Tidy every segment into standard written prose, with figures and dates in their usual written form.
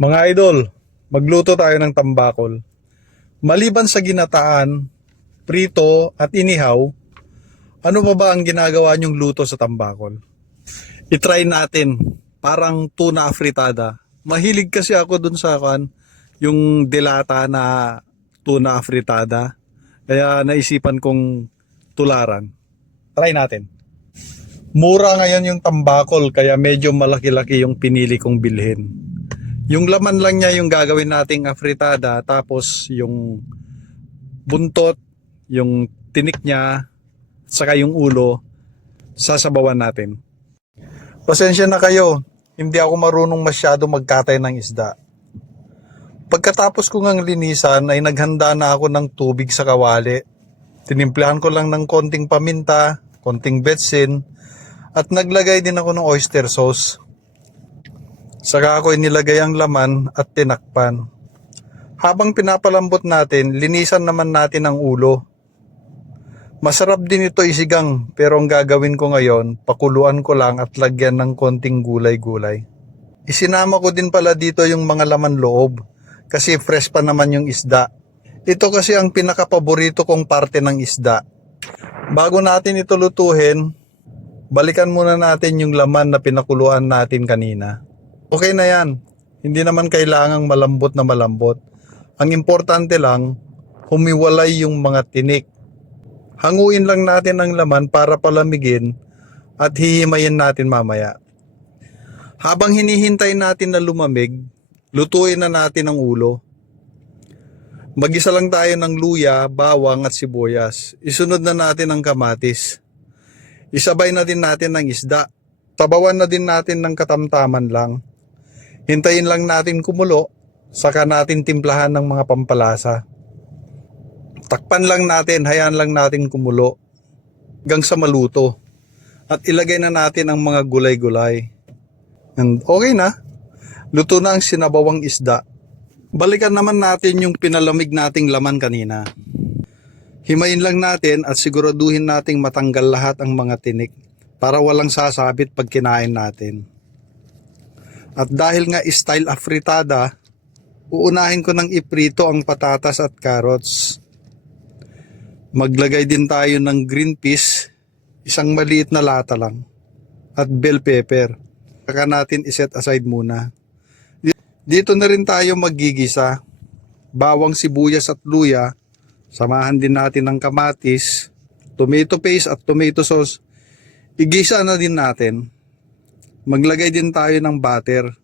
Mga idol, magluto tayo ng tambakol. Maliban sa ginataan, prito at inihaw, ano pa ba ang ginagawa niyong luto sa tambakol? I-try natin, parang tuna afritada. Mahilig kasi ako dun sa yung delata na tuna afritada. Kaya naisipan kong tularan. Try natin. Mura ngayon yung tambakol kaya medyo malaki-laki yung pinili kong bilhin. Yung laman lang niya yung gagawin nating afritada, tapos yung buntot, yung tinik niya, saka yung ulo, sasabawan natin. Pasensya na kayo, hindi ako marunong masyado magkatay ng isda. Pagkatapos ko ngang linisan ay naghanda na ako ng tubig sa kawali. Tinimplahan ko lang ng konting paminta, konting betsin, at naglagay din ako ng oyster sauce. Saka ako inilagay ang laman at tinakpan. Habang pinapalambot natin, linisan naman natin ang ulo. Masarap din ito isigang, pero ang gagawin ko ngayon, pakuluan ko lang at lagyan ng konting gulay-gulay. Isinama ko din pala dito yung mga laman loob, kasi fresh pa naman yung isda. Ito kasi ang pinakapaborito kong parte ng isda. Bago natin ito lutuhin, balikan muna natin yung laman na pinakuluan natin kanina. Okay na yan. Hindi naman kailangang malambot na malambot. Ang importante lang, humiwalay yung mga tinik. Hanguin lang natin ang laman para palamigin at hihimayin natin mamaya. Habang hinihintay natin na lumamig, lutuin na natin ang ulo. Magisa lang tayo ng luya, bawang at sibuyas. Isunod na natin ang kamatis. Isabay na din natin ang isda. Sabawan na din natin ng katamtaman lang. Hintayin lang natin kumulo, saka natin timplahan ng mga pampalasa. Takpan lang natin, hayaan lang natin kumulo hanggang sa maluto. At ilagay na natin ang mga gulay-gulay. And okay na, luto na ang sinabawang isda. Balikan naman natin yung pinalamig nating laman kanina. Himayin lang natin at siguraduhin nating matanggal lahat ang mga tinik para walang sasabit pag kinain natin. At dahil nga style afritada, uunahin ko ng iprito ang patatas at carrots. Maglagay din tayo ng green peas, isang maliit na lata lang, at bell pepper. Saka natin iset aside muna. Dito na rin tayo maggigisa. Bawang sibuyas at luya, samahan din natin ng kamatis, tomato paste at tomato sauce. Igisa na din natin. Maglagay din tayo ng butter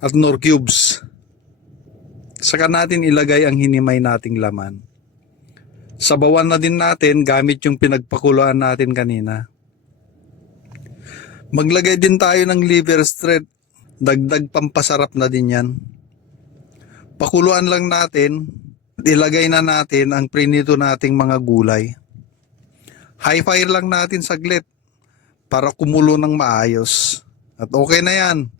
at nor cubes. Saka natin ilagay ang hinimay nating laman. Sabawan na din natin gamit yung pinagpakuluan natin kanina. Maglagay din tayo ng liver thread. Dagdag pampasarap na din yan. Pakuluan lang natin at ilagay na natin ang prinito nating mga gulay. High fire lang natin saglit para kumulo ng maayos. At okay na yan.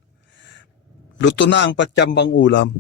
Luto na ang patyambang ulam.